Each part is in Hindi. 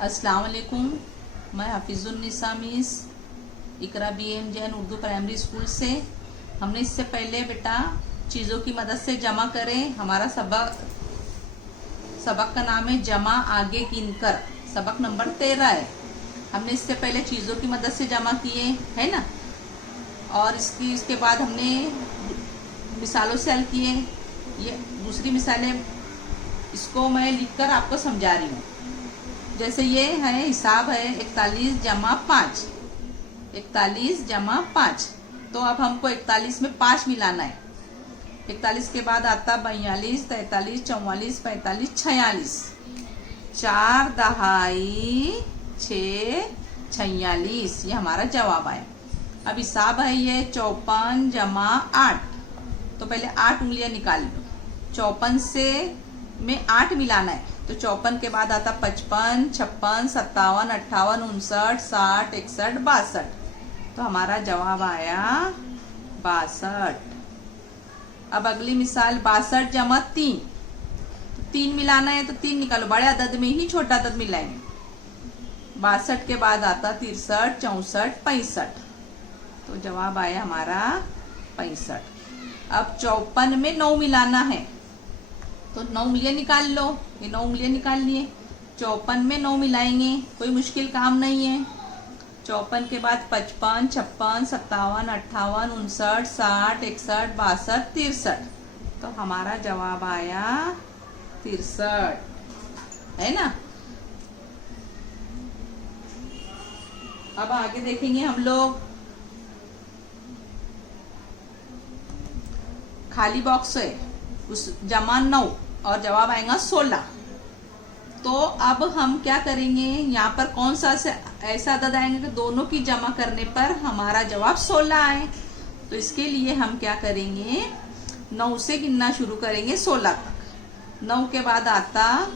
अस्सलाम वालेकुम। मैं हफीजुन्निसा मिस इकरा BM Jain Urdu primary school से। हमने इससे पहले बेटा चीज़ों की मदद से जमा करें। हमारा सबक का नाम है जमा आगे गिनकर। सबक नंबर 13 है। हमने इससे पहले चीज़ों की मदद से जमा किए है ना, और इसके बाद हमने मिसालों से हल किए। ये दूसरी मिसालें इसको मैं लिखकर आपको समझा रही हूँ। जैसे ये है, हिसाब है 41 जमा 5। 41 जमा 5। तो अब हमको 41 में 5 मिलाना है। 41 के बाद आता 42, 43, 44, 45, 46। 4 दहाई 6 46। ये हमारा जवाब आया। अब हिसाब है ये 54 जमा 8। तो पहले 8 उंगलियां निकाल लो। 54 से में 8 मिलाना है। तो 54 के बाद आता 55, 56, 57, 58, 59, 60, 61, 62। तो हमारा जवाब आया 62। अब अगली मिसाल 62 जमा 3। तो 3 मिलाना है तो 3 निकालो। बड़े अदद में ही छोटा अदद मिलाएंगे। 62 के बाद आता 63, 64, 65। तो जवाब आया हमारा 65। अब 54 में 9 मिलाना है तो 9 उंगलियां निकाल लो। ये 9 उंगलियां निकाल लिए। 54 में 9 मिलाएंगे, कोई मुश्किल काम नहीं है। 54 के बाद 55, 56, 57, 58, 59, 60, 61, 62, 63। तो हमारा जवाब आया 63, है ना। अब आगे देखेंगे हम लोग। खाली बॉक्स है, उस जमा 9 और जवाब आएगा 16। तो अब हम क्या करेंगे, यहाँ पर कौन सा से ऐसा अदद आएंगे कि दोनों की जमा करने पर हमारा जवाब 16 आए। तो इसके लिए हम क्या करेंगे, 9 से गिनना शुरू करेंगे 16 तक। 9 के बाद आता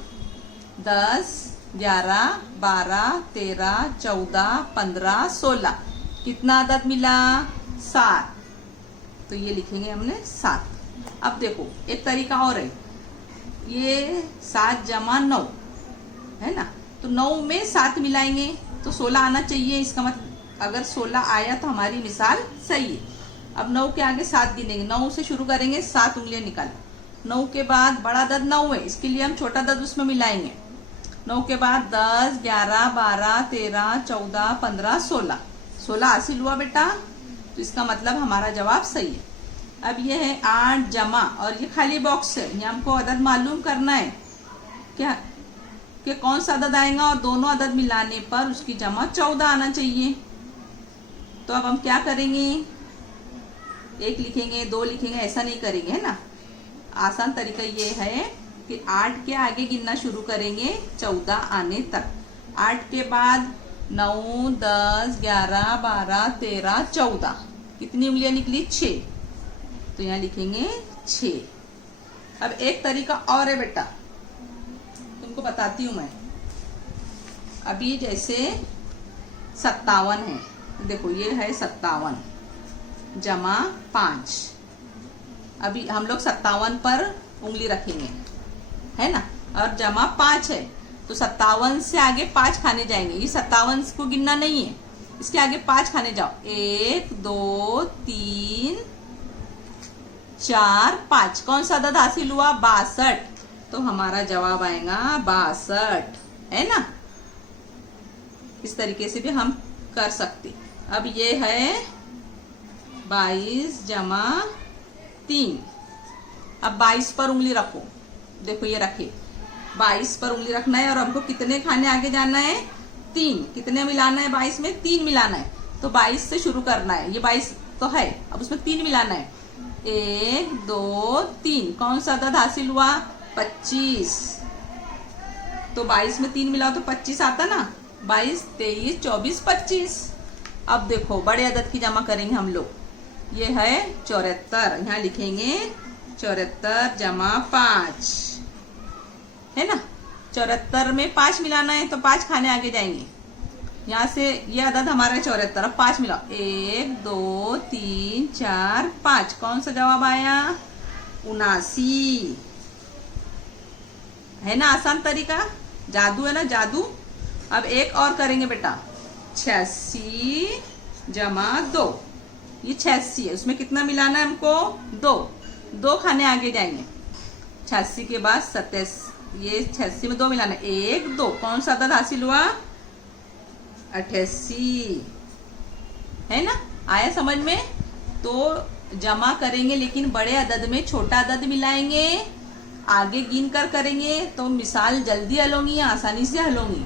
10, 11, 12, 13, 14, 15, 16। कितना अदद मिला? 7। तो ये लिखेंगे हमने 7। अब देखो एक तरीका और है, ये 7 जमा 9 है ना। तो 9 में 7 मिलाएंगे तो 16 आना चाहिए। इसका मतलब अगर 16 आया तो हमारी मिसाल सही है। अब 9 के आगे 7 गिनेंगे। 9 से शुरू करेंगे, 7 उंगलियां निकालो। 9 के बाद बड़ा अदद 9 है, इसके लिए हम छोटा अदद उसमें मिलाएंगे। 9 के बाद 10, 11, 12, 13, 14, 15, 16। 16 हासिल हुआ बेटा, तो इसका मतलब हमारा जवाब सही है। अब ये है 8 जमा, और ये खाली बॉक्स है, ये हमको अदद मालूम करना है क्या कि कौन सा अदद आएगा, और दोनों अदद मिलाने पर उसकी जमा 14 आना चाहिए। तो अब हम क्या करेंगे, 1 लिखेंगे, 2 लिखेंगे, ऐसा नहीं करेंगे, है ना। आसान तरीका ये है कि 8 के आगे गिनना शुरू करेंगे 14 आने तक। 8 के बाद 9, 10, 11, 12, 13, 14। कितनी उंगलियां निकली? 6। तो यहाँ लिखेंगे 6। अब एक तरीका और है बेटा, तुमको बताती हूं मैं। अभी जैसे 57 है, देखो ये है 57 जमा 5। अभी हम लोग 57 पर उंगली रखेंगे, है ना, और जमा 5 है। तो 57 से आगे 5 खाने जाएंगे। ये 57 को गिनना नहीं है, इसके आगे 5 खाने जाओ। 1, 2, 3, 4, 5। कौन सा अदद हासिल हुआ? 62। तो हमारा जवाब आएगा 62, है ना। इस तरीके से भी हम कर सकते। अब ये है 22 जमा 3। अब 22 पर उंगली रखो। देखो ये रखे, 22 पर उंगली रखना है, और हमको कितने खाने आगे जाना है? 3। कितने मिलाना है? 22 में 3 मिलाना है। तो 22 से शुरू करना है। ये 22 तो है, अब उसमें 3 मिलाना है। 1, 2, 3। कौन सा अदद हासिल हुआ? 25। तो 22 में 3 मिलाओ तो 25 आता ना। 22, 23, 24, 25। अब देखो बड़े अदद की जमा करेंगे हम लोग। ये है 74। यहाँ लिखेंगे 74 जमा 5, है ना। 74 में 5 मिलाना है तो 5 खाने आगे जाएंगे। यहाँ से ये अदद हमारा 74। अब 5 मिलाओ। 1, 2, 3, 4, 5। कौन सा जवाब आया? 79, है ना। आसान तरीका, जादू है ना, जादू। अब एक और करेंगे बेटा, 86 जमा 2, ये 86 है, उसमें कितना मिलाना है हमको, 2 खाने आगे जाएंगे। 86 के बाद 27, ये 86 में 2 मिलाना, 1 2, कौन सा अदद हासिल हुआ, 88, है ना, आया समझ में। तो जमा करेंगे लेकिन बड़े अदद में छोटा अदद मिलाएंगे, आगे गिन कर करेंगे तो मिसाल जल्दी हल होंगी या आसानी से हल होंगी।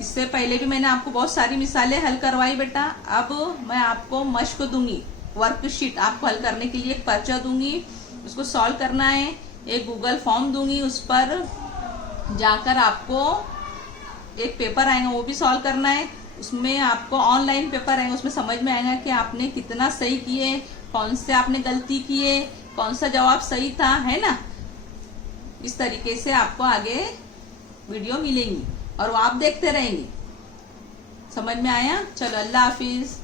इससे पहले भी मैंने आपको बहुत सारी मिसालें हल करवाई बेटा। अब मैं आपको मश्क दूंगी, वर्कशीट आपको हल करने के लिए एक पर्चा दूंगी, उसको सॉल्व करना है। एक गूगल फॉर्म दूंगी, उस पर जाकर आपको एक पेपर आएगा, वो भी सॉल्व करना है। उसमें आपको ऑनलाइन पेपर आएगा, उसमें समझ में आएगा कि आपने कितना सही किए, कौन से आपने गलती किए, कौन सा जवाब सही था, है ना। इस तरीके से आपको आगे वीडियो मिलेंगी और वो आप देखते रहेंगे। समझ में आया? चलो, अल्लाह हाफिज।